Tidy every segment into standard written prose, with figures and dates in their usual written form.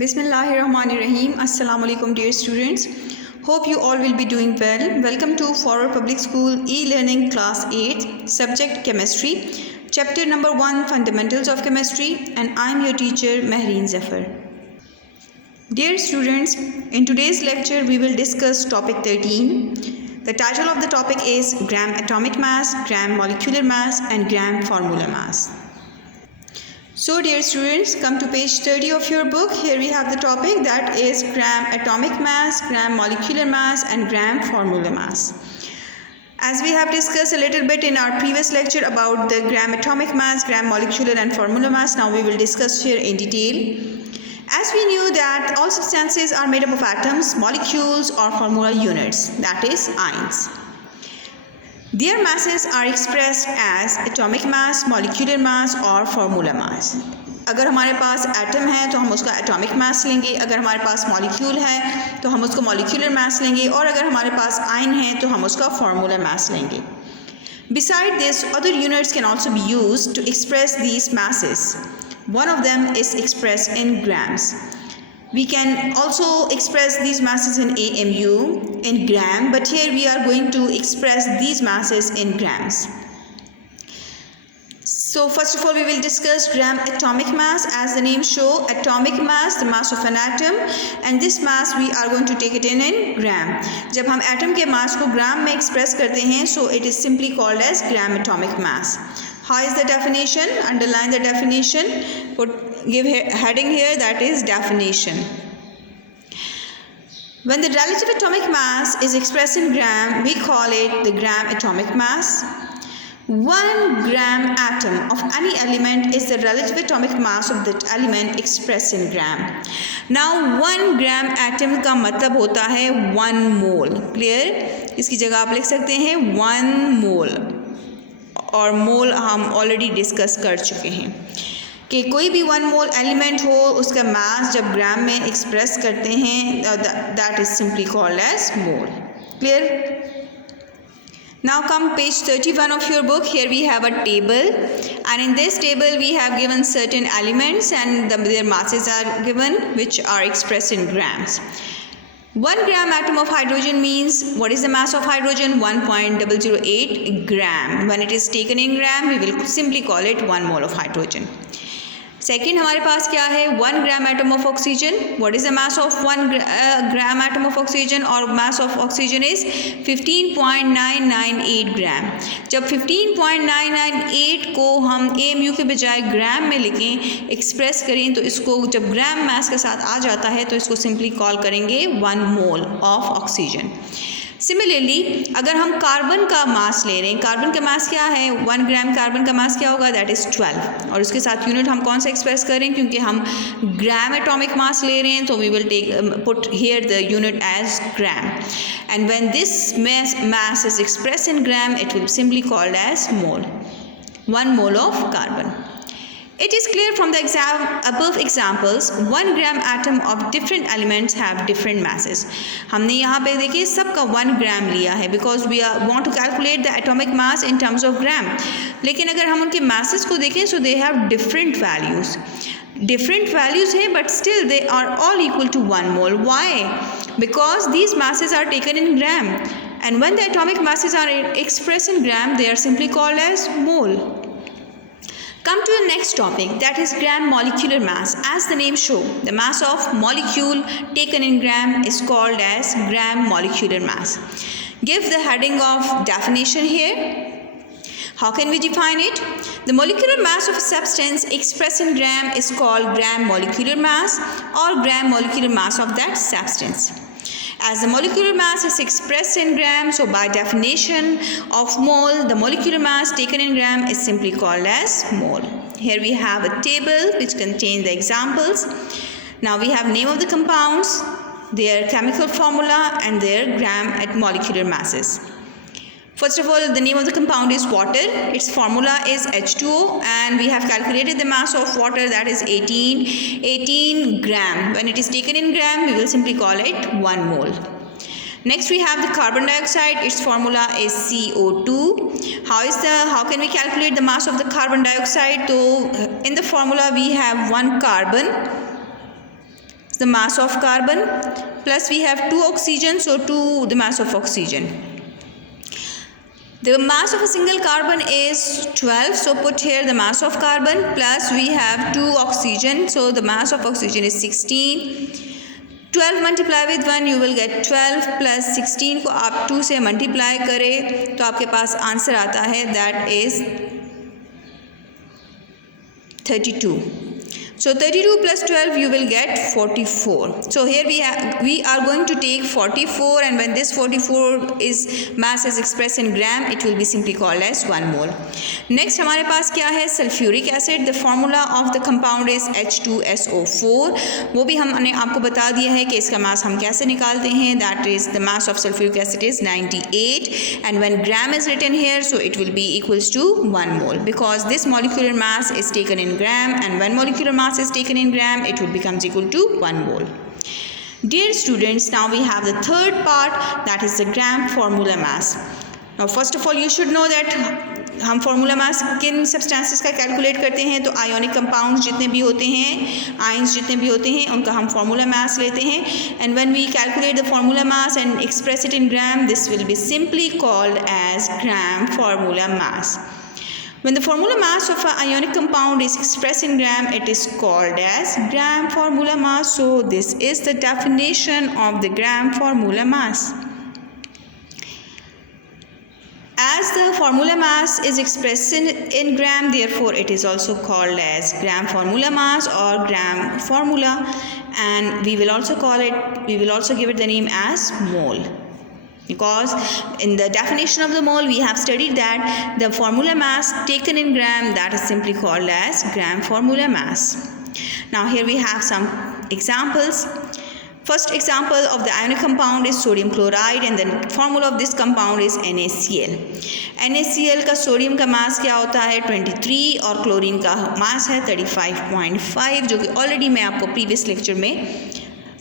Bismillahirrahmanirrahim. Assalamu alaikum dear students. Hope you all will be doing well. Welcome to Forward Public School e-learning class 8 subject chemistry chapter number 1 fundamentals of chemistry, and I am your teacher Mehreen Zafar. Dear students, in today's lecture we will discuss topic 13. The title of the topic is gram atomic mass, gram molecular mass and gram formula mass. So dear students, come to page 30 of your book. Here we have the topic that is gram atomic mass, gram molecular mass and gram formula mass. As we have discussed a little bit in our previous lecture about the gram atomic mass, gram molecular and formula mass, now we will discuss here in detail. As we knew that all substances are made up of atoms, molecules or formula units, that is ions. Their masses are expressed as atomic mass, molecular mass और formula mass. अगर हमारे पास atom है तो हम उसका atomic mass लेंगे, अगर हमारे पास मॉलिक्यूल है तो हम उसको मॉलिक्यूलर मास लेंगे, और अगर हमारे पास आयन है तो हम उसका फार्मूला मास लेंगे. Besides this, other units can also be used to express these masses. One of them is expressed in grams. We can also express these masses in AMU, in gram, but here we are going to express these masses in grams. So first of all we will discuss gram atomic mass. As the name show, atomic mass, the mass of an atom, and this mass we are going to take it in gram. जब हम atom के mass को gram में express करते हैं, so it is simply called as gram atomic mass. How is the definition? Underline the definition. Give heading here, that is definition. When the relative atomic mass is expressed in gram, we call it the gram atomic mass. 1 gram atom of any element is the relative atomic mass of that element expressed in gram. Now 1 gram atom का मतलब होता है 1 mole. Clear? इसकी जगह आप लिख सकते हैं 1 mole, और मोल हम ऑलरेडी डिस्कस कर चुके हैं कि कोई भी 1 मोल एलिमेंट हो उसका मास जब ग्राम में एक्सप्रेस करते हैं that is simply called as mole. Clear? Now come page 31 of your book. Here we have a table, and in this table we have given certain elements and their masses are given, which are expressed in grams. 1 gram atom of hydrogen means, what is the mass of hydrogen? 1.008 gram. When it is taken in gram, we will simply call it 1 mole of hydrogen. Second, हमारे पास क्या है? 1 gram atom of oxygen. What is the mass of 1 gram atom of oxygen? Or mass of oxygen is 15.998 gram. जब 15.998 को हम AMU के बजाय ग्राम में लिखें, एक्सप्रेस करें, तो इसको जब ग्राम मास के साथ आ जाता है तो इसको सिंपली कॉल करेंगे 1 मोल ऑफ ऑक्सीजन. सिमिलरली अगर हम कार्बन का मास ले रहे हैं, कार्बन का मास क्या है? 1 ग्राम कार्बन का मास क्या होगा? दैट इज़ 12, और उसके साथ यूनिट हम कौन सा एक्सप्रेस करें? क्योंकि हम ग्राम एटॉमिक मास ले रहे हैं तो we will put here the unit as gram, and when this mass is expressed in gram it will be simply called as mole. 1 mole of carbon. It is clear from the above examples 1 gram atom of different elements have different masses. हमने यहाँ पे देखिए सबका 1 gram लिया है because we want to calculate the atomic mass in terms of gram. लेकिन अगर हम उनके masses को देखें so they have different values. Different values है but still they are all equal to 1 mole. Why? Because these masses are taken in gram, and when the atomic masses are expressed in gram they are simply called as mole. Come to the next topic, that is gram molecular mass. As the name show, the mass of molecule taken in gram is called as gram molecular mass. Give the heading of definition here. How can we define it? The molecular mass of a substance expressed in gram is called gram molecular mass or gram molecular mass of that substance. As the molecular mass is expressed in gram, so by definition of mole, the molecular mass taken in gram is simply called as mole. Here we have a table which contains the examples. Now we have name of the compounds, their chemical formula and their gram at molecular masses. First of all, the name of the compound is water. Its formula is H2O, and we have calculated the mass of water, that is 18 gram. When it is taken in gram, we will simply call it 1 mole. Next we have the carbon dioxide. Its formula is CO2. How can we calculate the mass of the carbon dioxide? So in the formula we have 1 carbon the mass of carbon, plus we have 2 oxygen, so 2 the mass of oxygen. The mass of a single carbon is 12, so put here the mass of carbon, plus we have 2 oxygen, so the mass of oxygen is 16. 12 multiply with 1 you will gate 12 plus 16 को आप 2 से multiply करें तो आपके पास answer आता है that is 32. So 32 plus 12 you will get 44. So here we are going to take 44, and when this 44 is mass is expressed in gram, it will be simply called as 1 mole. Next हमारे पास क्या है, sulphuric acid. The formula of the compound is H2SO4. वो भी हमने आपको बता दिया है कि इसका मास हम कैसे निकालते हैं. That is the mass of sulfuric acid is 98, and when gram is written here, so it will be equals to 1 mole, because this molecular mass is taken in gram, and when molecular mass is taken in gram, it will becomes equal to 1 mole. Dear students, now we have the third part, that is the gram formula mass. Now first of all you should know that हम formula mass किन substances का calculate करते हैं. तो ionic compounds जितने भी होते हैं, ions जितने भी होते हैं, उनका हम formula mass लेते हैं, and when we calculate the formula mass and express it in gram, this will be simply called as gram formula mass. When the formula mass of an ionic compound is expressed in gram, it is called as gram formula mass. So this is the definition of the gram formula mass. As the formula mass is expressed in gram, therefore it is also called as gram formula mass or gram formula, and we will also give it the name as mole. Because in the definition of the mole we have studied that the formula mass taken in gram, that is simply called as gram formula mass. Now here we have some examples. First example of the ionic compound is sodium chloride, and the formula of this compound is NaCl. NaCl का sodium का मास क्या होता है 23, और chlorine का मास है 35.5, जो कि ऑलरेडी मैं आपको प्रीवियस लेक्चर में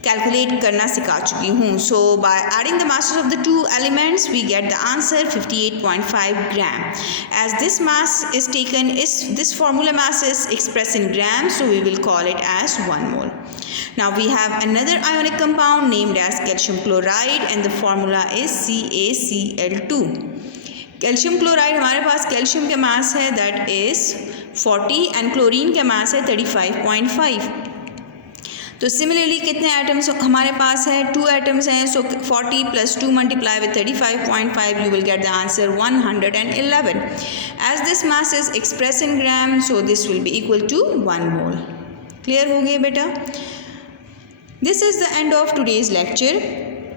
कैलकुलेट करना सिखा चुकी हूँ. So by adding the masses of the two elements we get the answer 58.5 gram. As this mass is taken, this formula mass is expressed in grams, so we will call it as 1 mole. Now we have another ionic compound named as calcium chloride, and the formula is CaCl2. Calcium chloride हमारे पास calcium के मास है that is 40, and chlorine के मास है 35.5. तो similarly कितने atoms हमारे पास है, 2 atoms हैं. So 40 plus 2 multiply with 35.5 you will get the answer 111. As this mass is express in gram, so this will be equal to 1 mole. Clear हो गए बेटा? This is the end of today's lecture.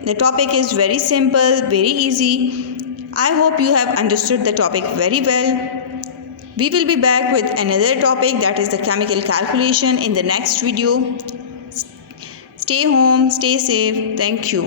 The topic is very simple, very easy. I hope you have understood the topic very well. We will be back with another topic, that is the chemical calculation, in the next video. Stay home, stay safe. Thank you.